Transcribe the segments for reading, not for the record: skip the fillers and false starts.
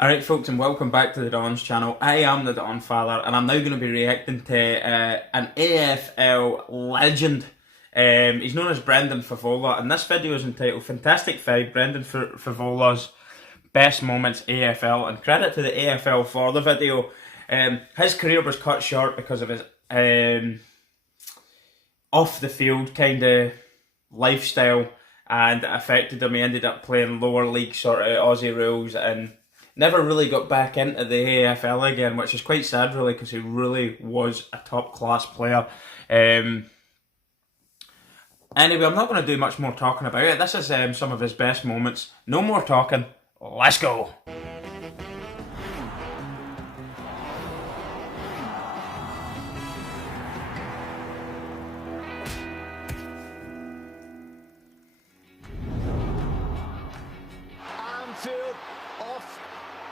Alright folks, and welcome back to the Don's channel. I am the Donfather, and I'm now going to be reacting to an AFL legend. He's known as Brendan Fevola, and this video is entitled Fantastic Five, Brendan Fevola's Best Moments AFL, and credit to the AFL for the video. His career was cut short because of his off the field kind of lifestyle, and it affected him. He ended up playing lower league sort of Aussie rules and never really got back into the AFL again, which is quite sad really, because he really was a top class player. Anyway, I'm not going to do much more talking about it. This is some of his best moments. No more talking, let's go!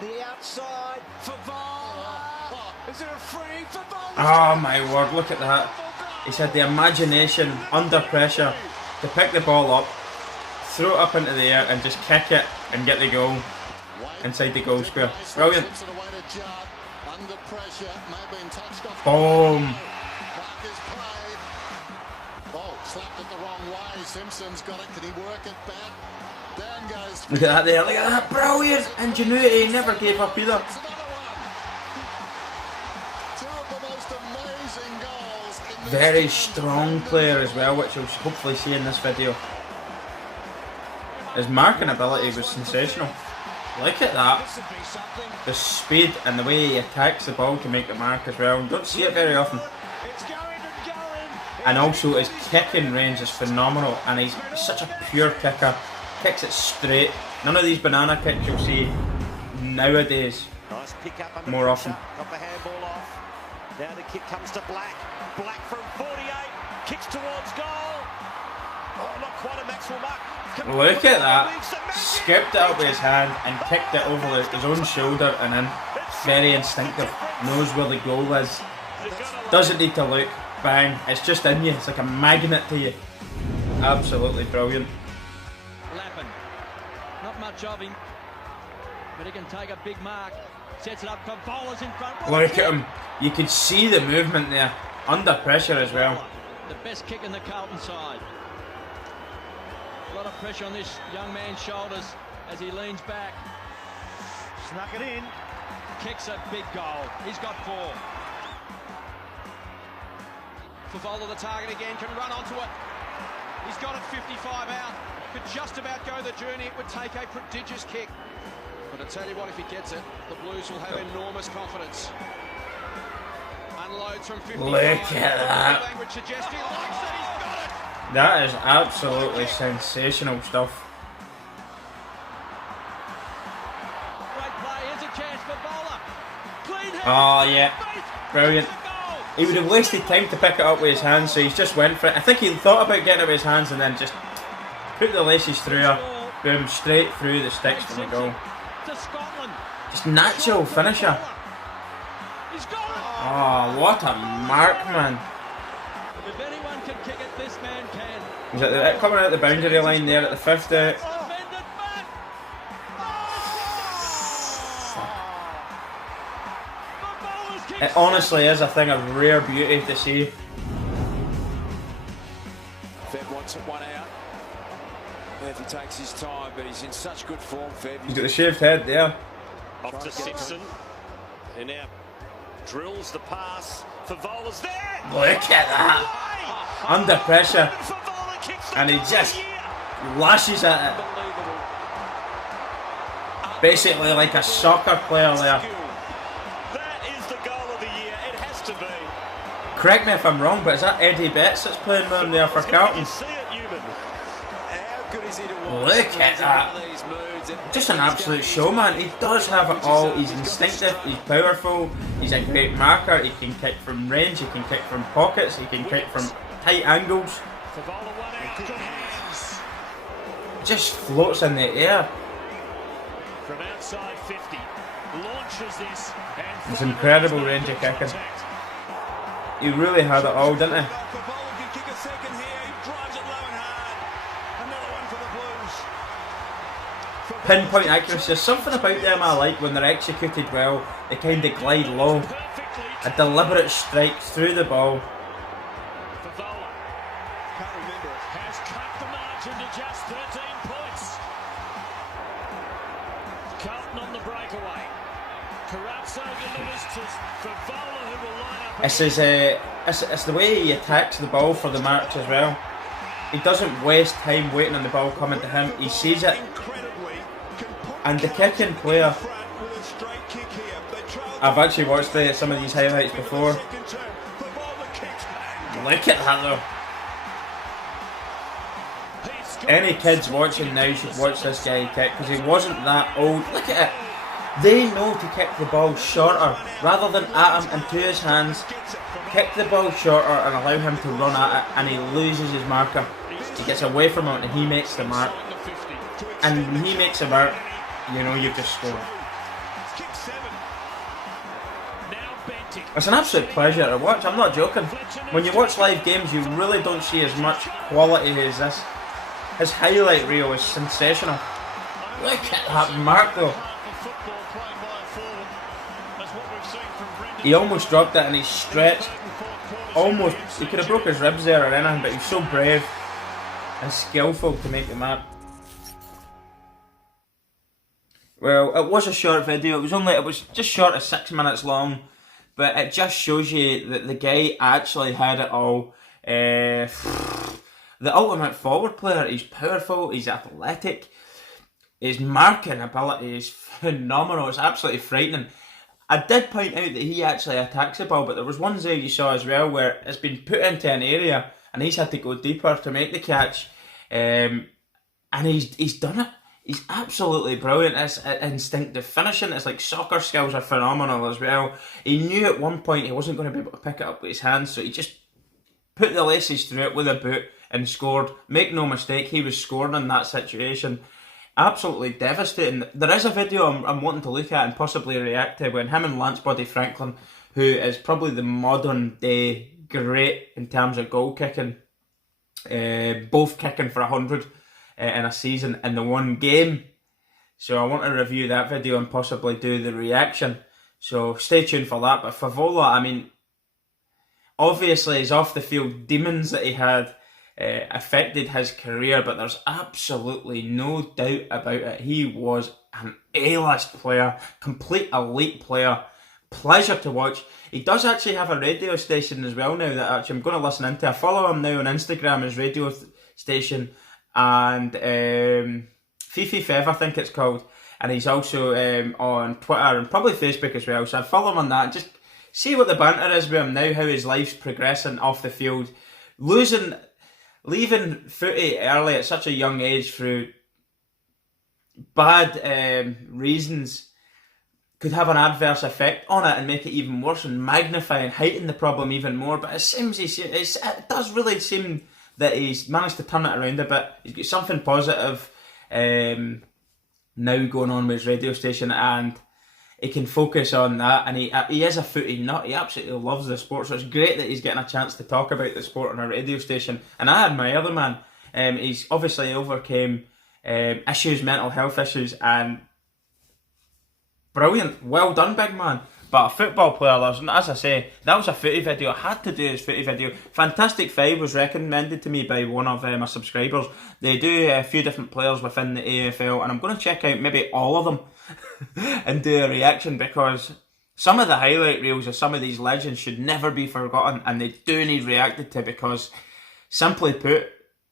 The outside, Fevola. Is it a free Fevola? Oh my word, look at that. He's had the imagination under pressure to pick the ball up, throw it up into the air and just kick it and get the goal inside the goal square. Brilliant. Boom. Slapped it the wrong way. Simpson's got it. Can he work it back? Look at that there, look at that, brilliant ingenuity, he never gave up either. Very strong player as well, which you'll hopefully see in this video. His marking ability was sensational. Look at that. The speed and the way he attacks the ball to make the mark as well. Don't see it very often. And also his kicking range is phenomenal, and he's such a pure kicker. Kicks it straight. None of these banana kicks you'll see nowadays. Nice pick up more often. Got the handball off. Now the kick comes to Black. Black from 48. Kicks towards goal. Oh, not quite a maximum mark. Look at that. Skipped it up with his hand and kicked it over his own shoulder and in. Very instinctive. Knows where the goal is. Doesn't need to look. Bang. It's just in you. It's like a magnet to you. Absolutely brilliant. Not much of him, but he can take a big mark. Sets it up, Fevola's in front. Look at him. You can see the movement there. Under pressure as well. The best kick in the Carlton side. A lot of pressure on this young man's shoulders as he leans back. Snuck it in. Kicks a big goal. He's got 4. Fevola the target again, can run onto it. He's got it 55 out. Could just about go the journey. It would take a prodigious kick. But I tell you what, if he gets it, the Blues will have enormous confidence. Unloads from 55. Look at that. Language suggests he likes it. He's got it. That is absolutely sensational stuff. Great play. Here's a chance for Fevola. Clean hit. Oh yeah, brilliant. He would have wasted time to pick it up with his hands, so he's just went for it. I think he thought about getting it with his hands and then just put the laces through her, boom, straight through the sticks from the goal. Just natural finisher. Oh, what a mark, man. If anyone can kick it, this man can. He's at coming out the boundary line there at the 5th out. It honestly is a thing of rare beauty to see. Fev wants it one out. If he takes his time, but he's in such good form, Fev. He's got the shaved head there. Off to Simpson. And now drills the pass. Fevola's there. Look at that. Under pressure. And he just lashes at it. Basically like a soccer player there. That is the goal of the year. It has to be. Correct me if I'm wrong, but is that Eddie Betts that's playing down there for Carlton? Look at that. Just an absolute showman. He does have it all. He's instinctive, he's powerful, he's a great marker, he can kick from range, he can kick from pockets, he can kick from tight angles. Just floats in the air. From outside 50, launches this. It's incredible range of kicking. He really had it all, didn't he? pinpoint accuracy. There's something about them I like when they're executed well. They kind of glide low. A deliberate strike through the ball. Fevola, can't remember, has cut the margin to just 13 points. Carlton on the breakaway. Carazzo delivers to Fevola, who will line up. It's the way he attacks the ball for the marks as well. He doesn't waste time waiting on the ball coming to him. He sees it. And the kicking player, I've actually watched some of these highlights before. Look at that though. Any kids watching now should watch this guy kick, because he wasn't that old. Look at it. They know to kick the ball shorter rather than at him into his hands. Kick the ball shorter and allow him to run at it, and he loses his marker. He gets away from it and he makes the mark. And when he makes a mark, you know you've just scored. It's an absolute pleasure to watch, I'm not joking. When you watch live games, you really don't see as much quality as this. His highlight reel is sensational. Look at that mark though. He almost dropped it and he stretched. Almost, he could have broke his ribs there or anything, but he was so brave and skillful to make the mark. Well, it was a short video. It was just short of 6 minutes long, but it just shows you that the guy actually had it all. The ultimate forward player. He's powerful. He's athletic. His marking ability is phenomenal. It's absolutely frightening. I did point out that he actually attacks the ball, but there was one there you saw as well where it's been put into an area and he's had to go deeper to make the catch, and he's done it. He's absolutely brilliant. It's instinctive finishing. It's like soccer skills are phenomenal as well. He knew at one point he wasn't going to be able to pick it up with his hands, so he just put the laces through it with a boot and scored. Make no mistake, he was scoring in that situation. Absolutely devastating. There is a video I'm wanting to look at and possibly react to when him and Lance Buddy Franklin, who is probably the modern day great in terms of goal kicking, both kicking for 100 in a season in the one game. So I want to review that video and possibly do the reaction. So stay tuned for that. But Fevola, I mean, obviously his off the field demons that he had affected his career, but there's absolutely no doubt about it. He was an A-list player, complete elite player, pleasure to watch. He does actually have a radio station as well now that actually I'm going to listen into. I follow him now on Instagram, his radio station, and Fifi Fev, I think it's called, and he's also on Twitter and probably Facebook as well, so I'd follow him on that and just see what the banter is with him now, how his life's progressing off the field. Leaving footy early at such a young age through bad reasons could have an adverse effect on it and make it even worse and magnify and heighten the problem even more. But it seems it does really seem that he's managed to turn it around a bit. He's got something positive now going on with his radio station, and he can focus on that. And he is a footy nut. He absolutely loves the sport, so it's great that he's getting a chance to talk about the sport on a radio station. And I admire the man. He's obviously overcame issues, mental health issues, and brilliant. Well done, big man. But a football player, as I say, that was a footy video. I had to do this footy video. Fantastic Five was recommended to me by one of my subscribers. They do a few different players within the AFL, and I'm going to check out maybe all of them and do a reaction, because some of the highlight reels of some of these legends should never be forgotten, and they do need reacted to, because simply put,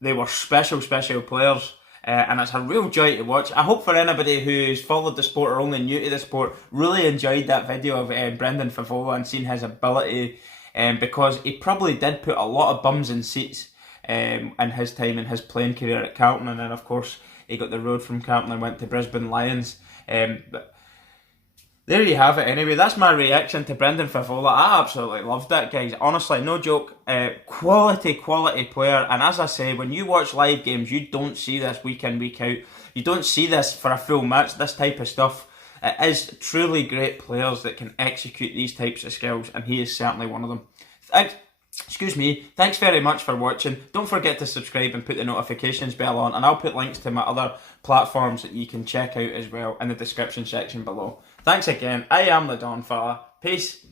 they were special players. And it's a real joy to watch. I hope for anybody who's followed the sport or only new to the sport really enjoyed that video of Brendan Fevola and seen his ability, because he probably did put a lot of bums in seats in his time in his playing career at Carlton, and then of course he got the road from Carlton and went to Brisbane Lions. But there you have it anyway. That's my reaction to Brendan Fevola. I absolutely loved that, guys. Honestly, no joke. Quality player. And as I say, when you watch live games, you don't see this week in, week out. You don't see this for a full match, this type of stuff. It is truly great players that can execute these types of skills, and he is certainly one of them. Excuse me, thanks very much for watching. Don't forget to subscribe and put the notifications bell on, and I'll put links to my other platforms that you can check out as well in the description section below. Thanks again, I am the Donfather. Peace.